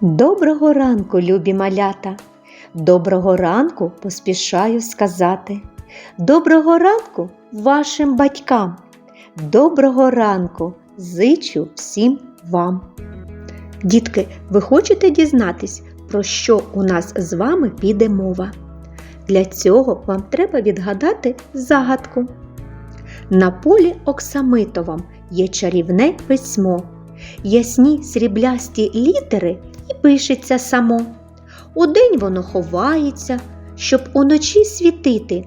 Доброго ранку, любі малята! Доброго ранку поспішаю сказати. Доброго ранку вашим батькам. Доброго ранку зичу всім вам. Дітки, ви хочете дізнатись, про що у нас з вами піде мова? Для цього вам треба відгадати загадку. На полі оксамитовом є чарівне письмо. Ясні сріблясті літери і пишеться само. Удень воно ховається, щоб уночі світити.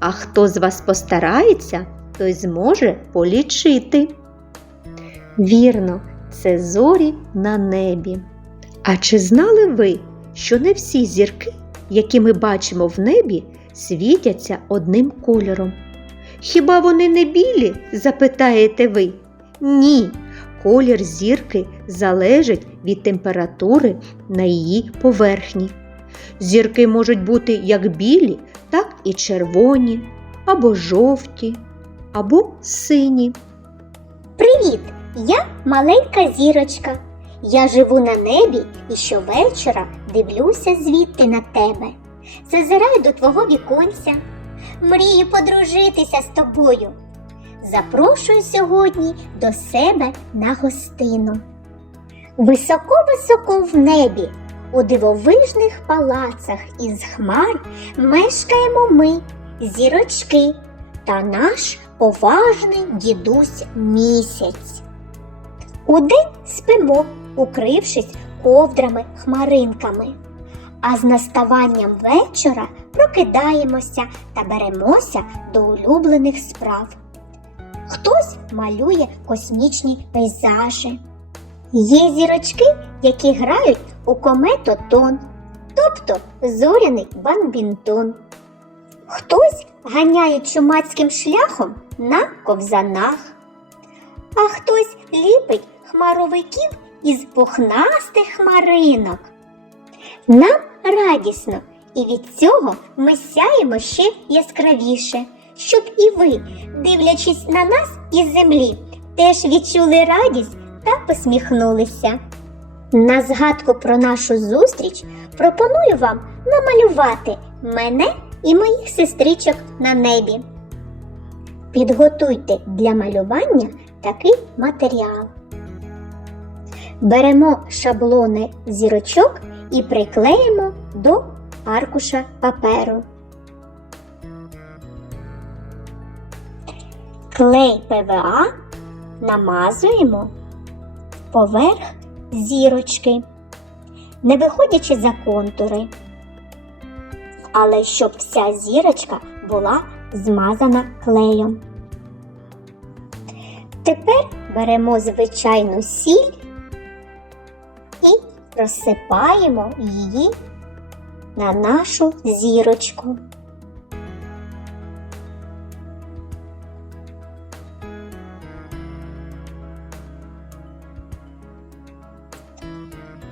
А хто з вас постарається, той зможе полічити. Вірно, це зорі на небі. А чи знали ви, що не всі зірки, які ми бачимо в небі, світяться одним кольором? Хіба вони не білі? запитаєте ви? Ні. Колір зірки залежить від температури на її поверхні. Зірки можуть бути як білі, так і червоні, або жовті, або сині. Привіт! Я маленька зірочка. Я живу на небі і щовечора дивлюся звідти на тебе. Зазираю до твого віконця. Мрію подружитися з тобою. Запрошую сьогодні до себе на гостину. Високо-високо в небі, у дивовижних палацах із хмар мешкаємо ми, зірочки, та наш поважний дідусь місяць. Удень спимо, укрившись ковдрами хмаринками, а з наставанням вечора прокидаємося та беремося до улюблених справ. Хтось малює космічні пейзажі. Є зірочки, які грають у кометотон, тобто зоряний бамбінтон. Хтось ганяє чумацьким шляхом на ковзанах, а хтось ліпить хмаровиків із пухнастих хмаринок. Нам радісно, і від цього ми сяємо ще яскравіше, щоб і ви, дивлячись на нас із землі, теж відчули радість та посміхнулися. На згадку про нашу зустріч пропоную вам намалювати мене і моїх сестричок на небі. Підготуйте для малювання такий матеріал. Беремо шаблони зірочок і приклеїмо до аркуша паперу. Клей ПВА намазуємо поверх зірочки, не виходячи за контури. Але щоб вся зірочка була змазана клеєм. Тепер беремо звичайну сіль і розсипаємо її на нашу зірочку.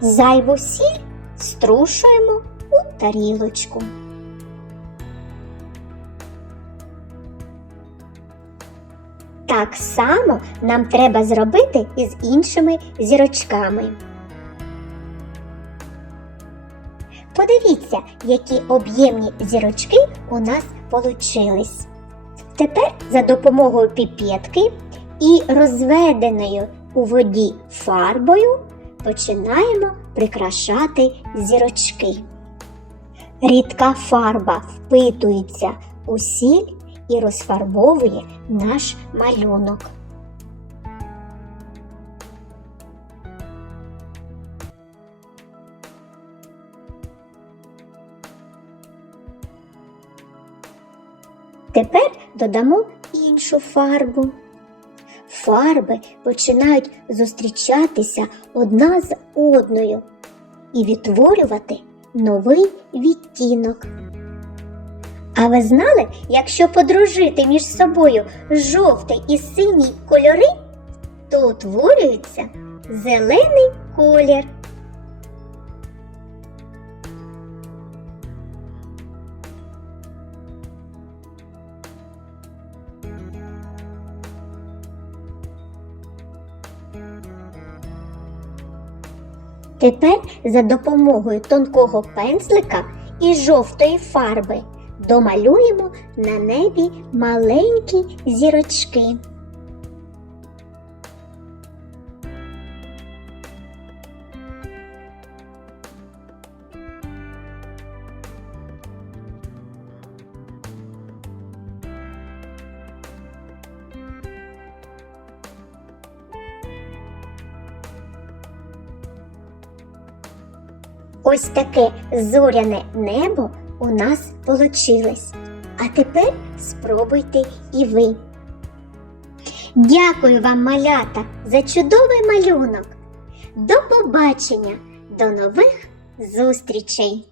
Зайву сіль струшуємо у тарілочку. Так само нам треба зробити і з іншими зірочками. Подивіться, які об'ємні зірочки у нас получились. Тепер за допомогою піпетки і розведеною у воді фарбою починаємо прикрашати зірочки. Рідка фарба впитується у сіль і розфарбовує наш малюнок. Тепер додамо іншу фарбу. Фарби починають зустрічатися одна з одною і відтворювати новий відтінок. А ви знали, якщо подружити між собою жовтий і синій кольори, то утворюється зелений колір. Тепер за допомогою тонкого пензлика і жовтої фарби домалюємо на небі маленькі зірочки. Ось таке зоряне небо у нас получилось. А тепер спробуйте і ви. Дякую вам, малята, за чудовий малюнок. До побачення, до нових зустрічей!